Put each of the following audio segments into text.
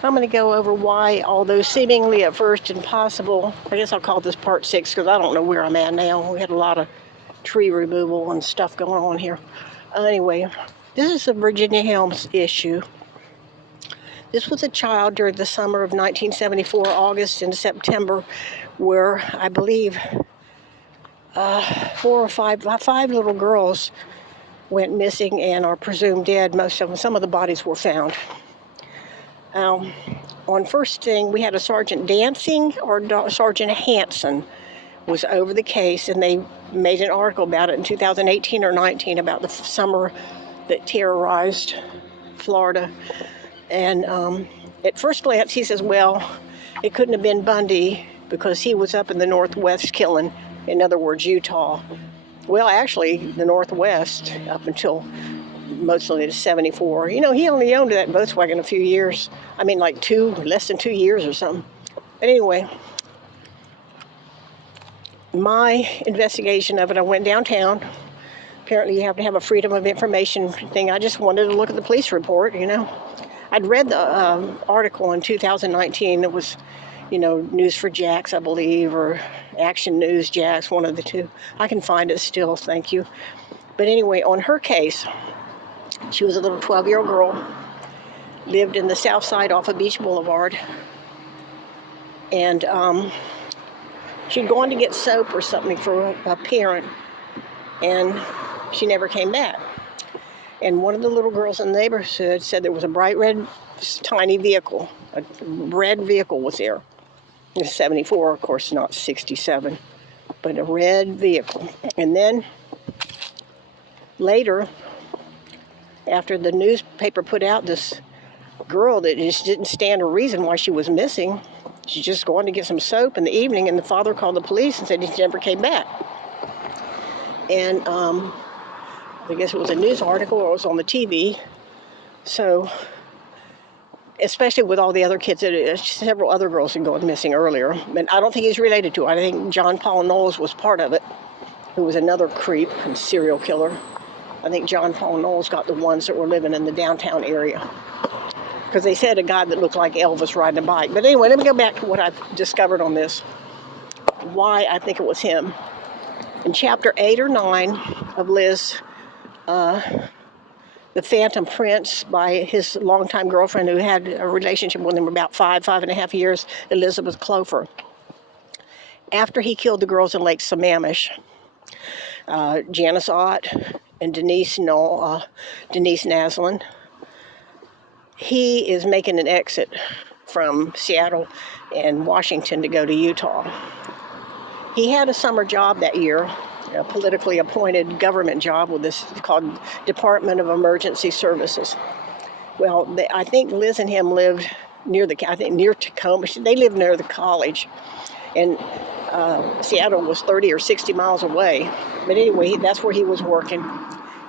I'm going to go over why, although seemingly at first impossible, I guess I'll call this part 6 because I don't know where I'm at now. We had a lot of tree removal and stuff going on here. Anyway, this is a Virginia Helms issue. This was a child during the summer of 1974, August and September, where I believe 5 little girls went missing and are presumed dead. Most of them, some of the bodies were found. On first thing, we had a Sergeant Dancing or Sergeant Hanson was over the case, and they made an article about it in 2018 or 19 about the summer that terrorized Florida. And at first glance, he says, well, it couldn't have been Bundy because he was up in the Northwest killing, in other words, Utah. Well, actually, the Northwest, up until mostly to 74. You know, he only owned that Volkswagen a few years. I mean, like less than 2 years or something. But anyway, my investigation of it, I went downtown. Apparently, you have to have a Freedom of Information thing. I just wanted to look at the police report, you know. I'd read the article in 2019. It was, you know, News for Jacks, I believe, or Action News Jacks, one of the two. I can find it still, thank you. But anyway, on her case, she was a little 12-year-old girl, lived in the South Side off of Beach Boulevard, and she'd gone to get soap or something for a parent, and she never came back. And one of the little girls in the neighborhood said there was a bright red, tiny vehicle. A red vehicle was there. It was 74, of course, not 67, but a red vehicle. And then later, after the newspaper put out this girl that just didn't stand a reason why she was missing, she's just going to get some soap in the evening, and the father called the police and said he never came back. And I guess it was a news article or it was on the TV. So, especially with all the other kids, several other girls had gone missing earlier. But I don't think he's related to it. I think John Paul Knowles was part of it, who was another creep and serial killer. I think John Paul Knowles got the ones that were living in the downtown area. Because they said a guy that looked like Elvis riding a bike. But anyway, let me go back to what I've discovered on this. Why I think it was him. In chapter 8 or 9 of Liz, The Phantom Prince, by his longtime girlfriend who had a relationship with him about 5.5 years, Elizabeth Clover. After he killed the girls in Lake Sammamish, Janice Ott and Denise Naslin, he is making an exit from Seattle and Washington to go to Utah. He had a summer job that year, a politically appointed government job with this called Department of Emergency Services. Well, I think Liz and him lived near Tacoma. They lived near the college, and Seattle was 30 or 60 miles away. But anyway, that's where he was working.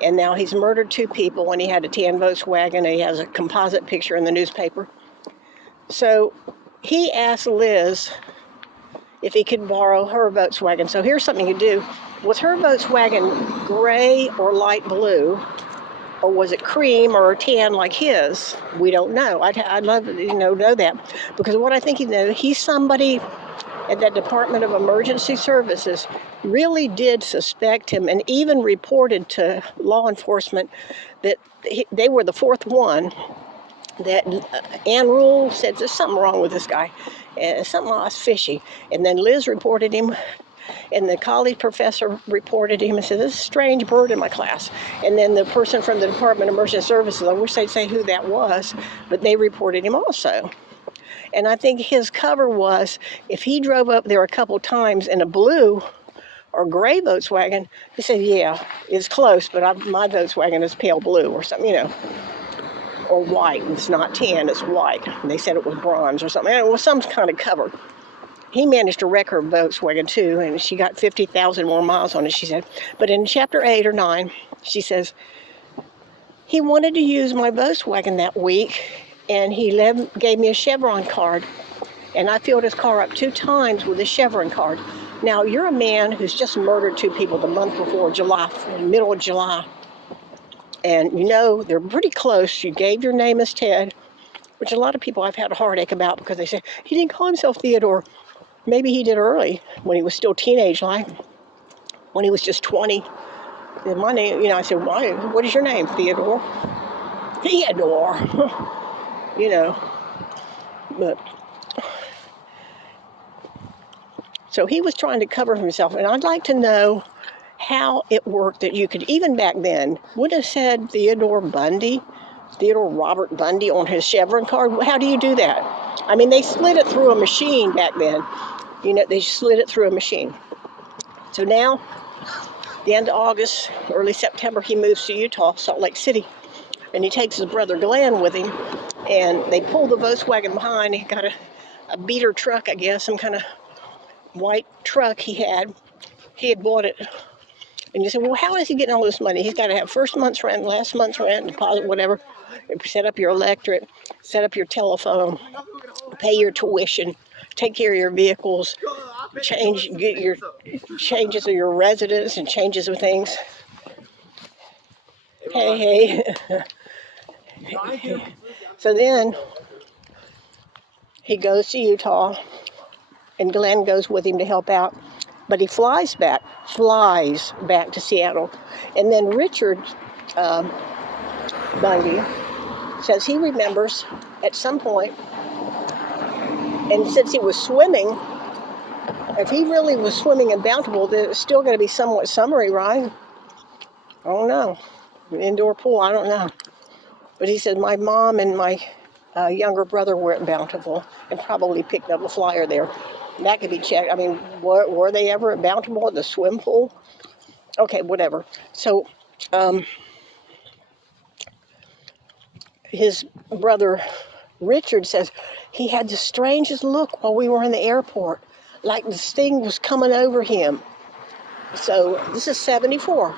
And now he's murdered 2 people, and he had a tan Volkswagen, and he has a composite picture in the newspaper. So he asked Liz if he could borrow her Volkswagen. So here's something you do. Was her Volkswagen gray or light blue, or was it cream or tan like his? We don't know. I'd love to know that, because what I think he's somebody at that Department of Emergency Services really did suspect him, and even reported to law enforcement that they were the 4th one. That Ann Rule said there's something wrong with this guy, something else fishy. And then Liz reported him, and the college professor reported him and said, "This is a strange bird in my class." And then the person from the Department of Emergency Services, I wish they'd say who that was, but they reported him also. And I think his cover was, if he drove up there a couple times in a blue or gray Volkswagen, he said, yeah, it's close, but my Volkswagen is pale blue or something, or white. It's not tan, it's white. And they said it was bronze or something. It was some kind of cover. He managed to wreck her Volkswagen too, and she got 50,000 more miles on it, she said. But in chapter 8 or 9, she says, he wanted to use my Volkswagen that week, and he gave me a Chevron card, and I filled his car up 2 times with a Chevron card. Now, you're a man who's just murdered 2 people the month before, middle of July. And they're pretty close. You gave your name as Ted. which a lot of people I've had a heartache about because they say, he didn't call himself Theodore. Maybe he did early when he was still teenage-like, when he was just 20. And my name, I said, what is your name, Theodore? Theodore. But so he was trying to cover himself, and I'd like to know how it worked that you could, even back then, would have said Theodore Robert Bundy on his Chevron card. How do you do that? I mean, they slid it through a machine back then. They slid it through a machine. So now, the end of August, early September, he moves to Utah, Salt Lake City, and he takes his brother Glenn with him, and they pull the Volkswagen behind. He got a beater truck, I guess, some kind of white truck he had. He had bought it. And you say, well, how is he getting all this money? He's got to have first month's rent, last month's rent, deposit, whatever. Set up your electric, set up your telephone, pay your tuition, take care of your vehicles, get your changes of your residence and changes of things. Hey. So then he goes to Utah, and Glenn goes with him to help out. But he flies back to Seattle. And then Richard Bundy says he remembers at some point, and since he was swimming, if he really was swimming in Bountiful, then it's still going to be somewhat summery, right? I don't know. An indoor pool, I don't know. But he said my mom and my younger brother were at Bountiful and probably picked up a flyer there. That could be checked. I mean, were they ever at Bountiful at the swim pool? Okay, whatever. So, his brother Richard says he had the strangest look while we were in the airport, like this thing was coming over him. So, this is 1974.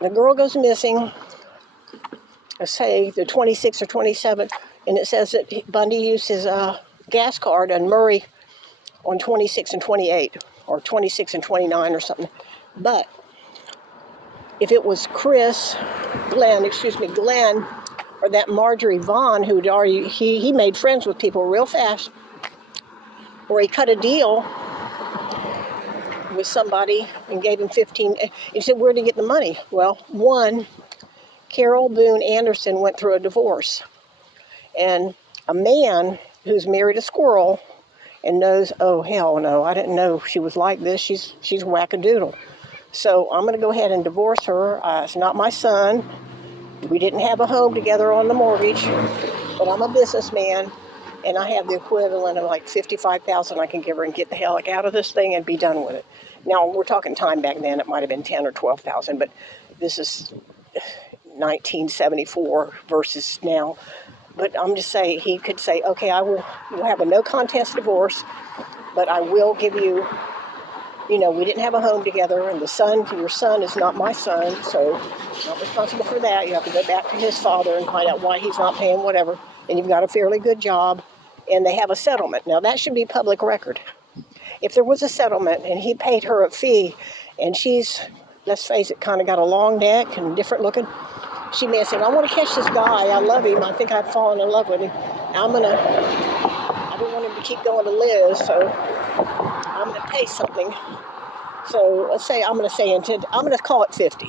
The girl goes missing, let's say the 26th or 27th, and it says that Bundy used his gas card on Murray on 26 and 28, or 26 and 29 or something. But if it was Glenn, or that Marjorie Vaughn, who'd already, he made friends with people real fast, or he cut a deal with somebody and gave him 15, he said, where'd he get the money? Well, one, Carol Boone Anderson went through a divorce, and a man who's married a squirrel and knows, oh, hell no, I didn't know she was like this. She's wackadoodle. So I'm going to go ahead and divorce her. It's not my son. We didn't have a home together on the mortgage, but I'm a businessman, and I have the equivalent of like $55,000 I can give her and get the hell out of this thing and be done with it. Now, we're talking time back then. It might have been $10,000 or $12,000, but this is 1974 versus now. But I'm just saying, he could say, okay, we'll have a no contest divorce, but I will give you, we didn't have a home together, and your son is not my son, so I'm not responsible for that. You have to go back to his father and find out why he's not paying whatever, and you've got a fairly good job, and they have a settlement. Now, that should be public record. If there was a settlement, and he paid her a fee, and she's, let's face it, kind of got a long neck and different looking, she may have said, I want to catch this guy. I love him. I think I've fallen in love with him. I don't want him to keep going to Liz, so I'm going to pay something. So let's say, I'm going to call it 50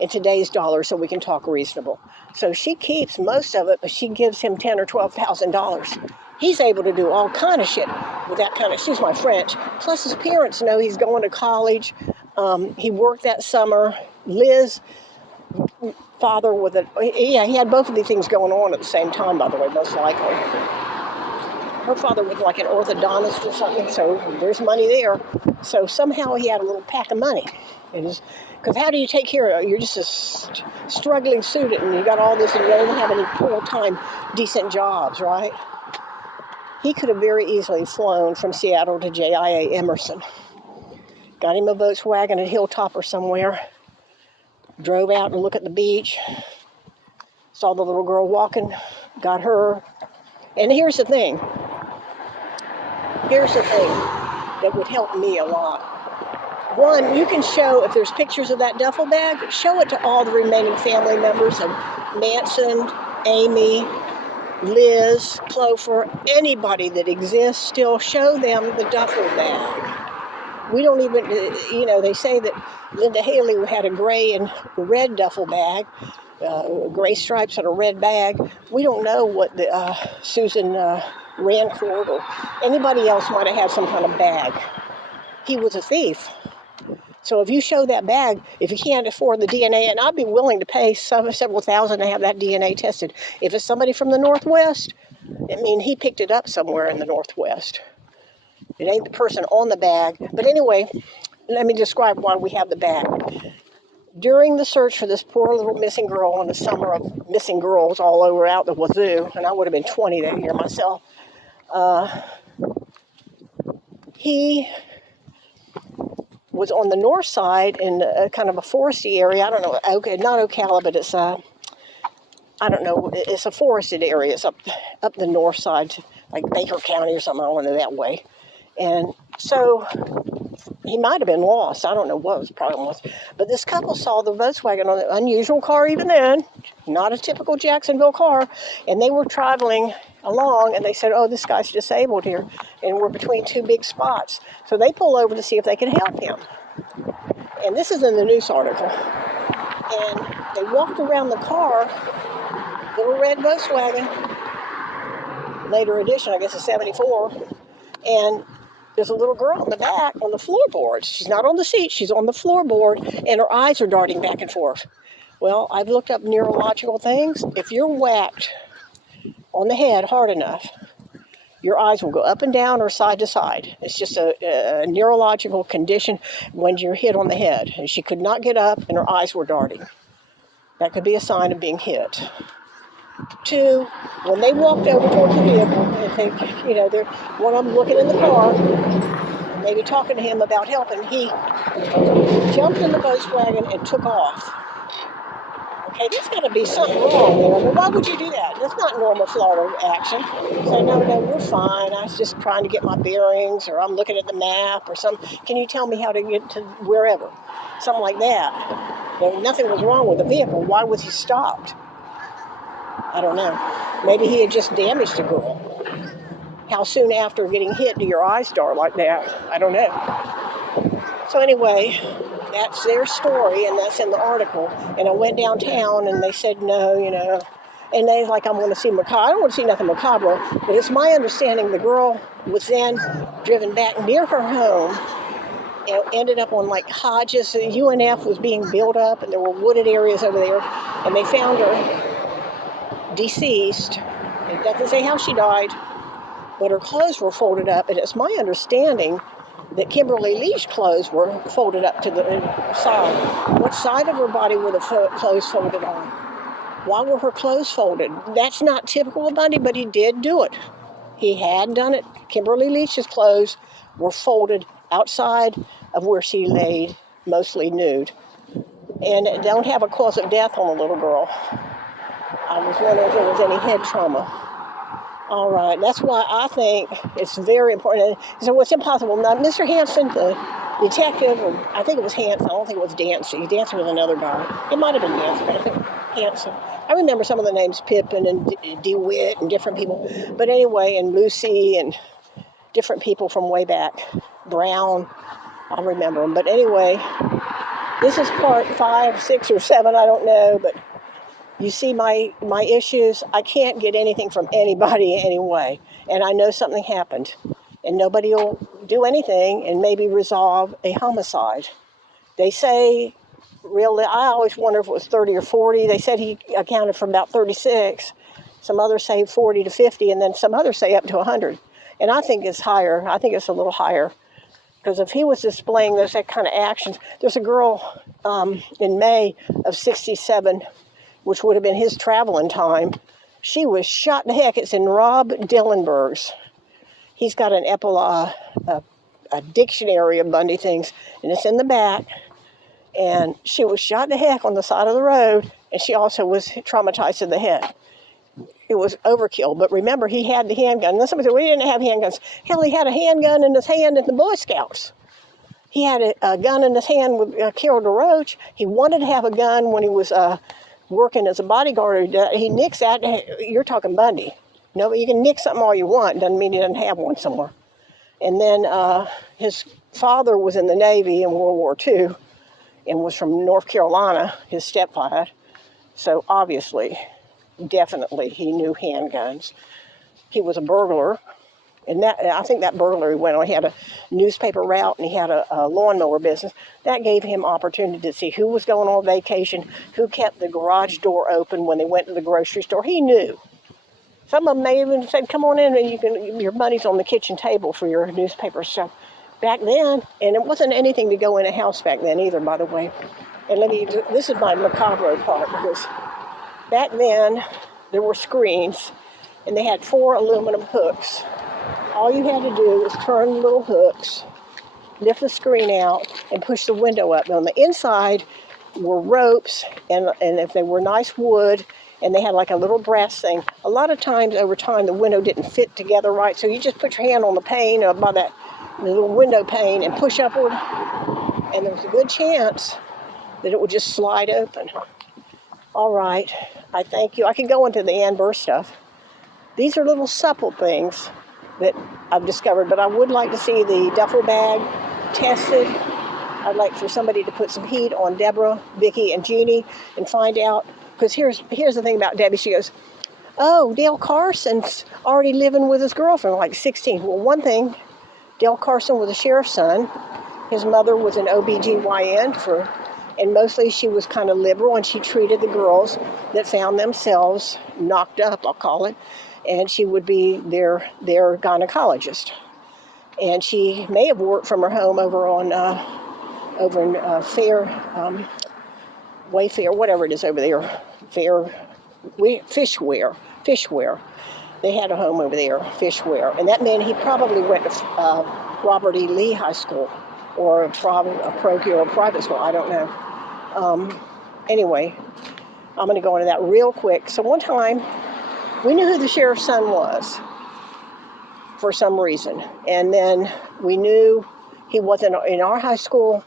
in today's dollars so we can talk reasonable. So she keeps most of it, but she gives him $10,000 or $12,000. He's able to do all kind of shit with that kind of, excuse my French. Plus his parents know he's going to college. He worked that summer. Liz, father he had both of these things going on at the same time, by the way, most likely. Her father was like an orthodontist or something, so there's money there. So somehow he had a little pack of money. Because how do you take care of it? You're just a struggling student, and you got all this, and you don't have any full-time decent jobs, right? He could have very easily flown from Seattle to JIA Emerson. Got him a Volkswagen at Hilltop or somewhere. Drove out and looked at the beach. Saw the little girl walking. Got her. And here's the thing. That would help me a lot. One, you can show, if there's pictures of that duffel bag, show it to all the remaining family members of Manson, Amy, Liz, Clover, anybody that exists still, show them the duffel bag. We don't even, they say that Linda Haley had a gray and red duffel bag, gray stripes on a red bag. We don't know what the Susan Rancourt or anybody else might have had some kind of bag. He was a thief. So if you show that bag, if you can't afford the DNA, and I'd be willing to pay several thousand to have that DNA tested. If it's somebody from the Northwest, he picked it up somewhere in the Northwest. It ain't the person on the bag. But anyway, let me describe why we have the bag. During the search for this poor little missing girl in the summer of missing girls all over out the wazoo, and I would have been 20 that year myself, he was on the north side in kind of a foresty area. I don't know, not Ocala, but it's it's a forested area. It's up the north side, like Baker County or something, I don't know, that way. And so he might have been lost. I don't know what his problem was. But this couple saw the Volkswagen on an unusual car even then, not a typical Jacksonville car, and they were traveling along, and they said, oh, this guy's disabled here, and we're between two big spots. So they pull over to see if they can help him. And this is in the news article. And they walked around the car, little red Volkswagen, later edition, I guess it's 74, and there's a little girl in the back on the floorboards. She's not on the seat, she's on the floorboard, and her eyes are darting back and forth. Well, I've looked up neurological things. If you're whacked on the head hard enough, your eyes will go up and down or side to side. It's just a neurological condition when you're hit on the head. And she could not get up, and her eyes were darting. That could be a sign of being hit. 2, when they walked over towards the vehicle, and they're one of them looking in the car, maybe talking to him about helping, he jumped in the Volkswagen and took off. Okay, there's got to be something wrong there. Well, why would you do that? That's not normal Florida action. So, no, we're fine. I was just trying to get my bearings, or I'm looking at the map, or something. Can you tell me how to get to wherever? Something like that. Nothing was wrong with the vehicle. Why was he stopped? I don't know. Maybe he had just damaged a girl. How soon after getting hit do your eyes dart like that? I don't know. So anyway, that's their story, and that's in the article. And I went downtown, and they said no, and they like, I want to see macabre. I don't want to see nothing macabre, but it's my understanding the girl was then driven back near her home and ended up on like Hodges. UNF was being built up, and there were wooded areas over there, and they found her deceased. It doesn't say how she died, but her clothes were folded up, and it's my understanding that Kimberly Lee's clothes were folded up to the side. What side of her body were the clothes folded on? Why were her clothes folded? That's not typical of Bundy, but he did do it. He had done it. Kimberly Leach's clothes were folded outside of where she laid, mostly nude. And don't have a cause of death on the little girl. I was wondering if there was any head trauma. All right, that's why I think it's very important. So it's impossible. Now, Mr. Hanson, the detective, or I think it was Hanson, I don't think it was Dancy. Dancy was another guy. It might have been Dancy, but I think Hanson. I remember some of the names, Pippin and DeWitt and different people. But anyway, and Lucy and different people from way back. Brown, I'll remember them. But anyway, this is part 5, 6, or 7, I don't know, but you see my issues. I can't get anything from anybody anyway. And I know something happened. And nobody will do anything and maybe resolve a homicide. They say, really, I always wonder if it was 30 or 40. They said he accounted for about 36. Some others say 40 to 50, and then some others say up to 100. And I think it's higher. I think it's a little higher. Because if he was displaying that kind of actions, there's a girl in May of 67, which would have been his traveling time. She was shot in the heck. It's in Rob Dillenberg's. He's got an a dictionary of Bundy things, and it's in the back. And she was shot in the heck on the side of the road, and she also was traumatized in the head. It was overkill, but remember, he had the handgun. And somebody said, well, he didn't have handguns. Hell, he had a handgun in his hand at the Boy Scouts. He had a gun in his hand with Carol DeRoche. He wanted to have a gun when he was working as a bodyguard. He nixed that. You're talking Bundy. No, you can nick something all you want. Doesn't mean he doesn't have one somewhere. And then his father was in the Navy in World War II and was from North Carolina, his stepfather. So obviously, definitely, he knew handguns. He was a burglar. And that, I think that burglary went on. He had a newspaper route and he had a lawnmower business. That gave him opportunity to see who was going on vacation, who kept the garage door open when they went to the grocery store. He knew. Some of them may even said, come on in and your money's on the kitchen table for your newspaper stuff. Back then, and it wasn't anything to go in a house back then either, by the way. And this is my macabre part, because back then there were screens and they had 4 aluminum hooks. All you had to do was turn the little hooks, lift the screen out, and push the window up. And on the inside were ropes, and if they were nice wood, and they had like a little brass thing. A lot of times over time the window didn't fit together right, so you just put your hand on the pane by the little window pane and push upward, and there was a good chance that it would just slide open. All right, I thank you. I could go into the Ann Burr stuff. These are little supple things that I've discovered, but I would like to see the duffel bag tested. I'd like for somebody to put some heat on Deborah, Vicki, and Jeannie and find out. Because here's the thing about Debbie. She goes, oh, Dale Carson's already living with his girlfriend, like 16. Well, one thing, Dale Carson was a sheriff's son. His mother was an OBGYN and mostly she was kind of liberal, and she treated the girls that found themselves knocked up, I'll call it, and she would be their gynecologist. And she may have worked from her home over in Wayfair, whatever it is over there, Fishware. They had a home over there, Fishware. And that meant he probably went to Robert E. Lee High School or a parochial or private school, I don't know. Anyway, I'm going to go into that real quick. So one time, we knew who the sheriff's son was for some reason. And then we knew he wasn't in our high school.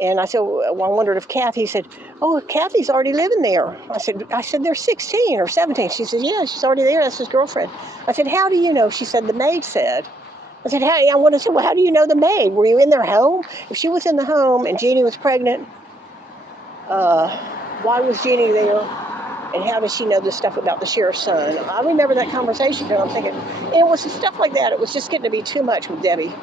And I said, well, I wondered if Kathy said, oh, Kathy's already living there. I said, they're 16 or 17. She said, yeah, she's already there. That's his girlfriend. I said, how do you know? She said, the maid said. I said, well, how do you know the maid? Were you in their home? If she was in the home and Jeannie was pregnant, why was Jeannie there? And how does she know this stuff about the sheriff's son? I remember that conversation, and I'm thinking, and it was stuff like that. It was just getting to be too much with Debbie.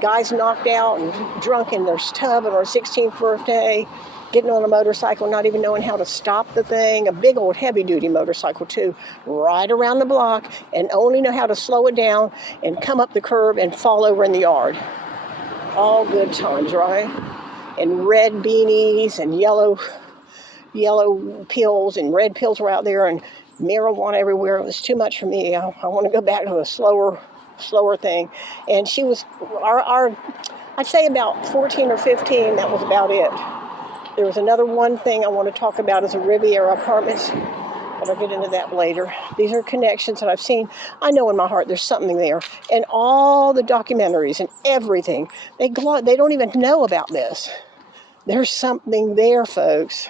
Guys knocked out and drunk in their tub on her 16th birthday, getting on a motorcycle, not even knowing how to stop the thing, a big old heavy-duty motorcycle too, right around the block, and only know how to slow it down and come up the curb and fall over in the yard. All good times, right? And red beanies and yellow pills, and red pills were out there, and marijuana everywhere. It was too much for me. I want to go back to a slower thing. And she was I'd say about 14 or 15. That was about it. There was another one thing I want to talk about is the Riviera Apartments, but I'll get into that later. These are connections that I've seen. I know in my heart there's something there. And all the documentaries and everything, they don't even know about this. There's something there, folks.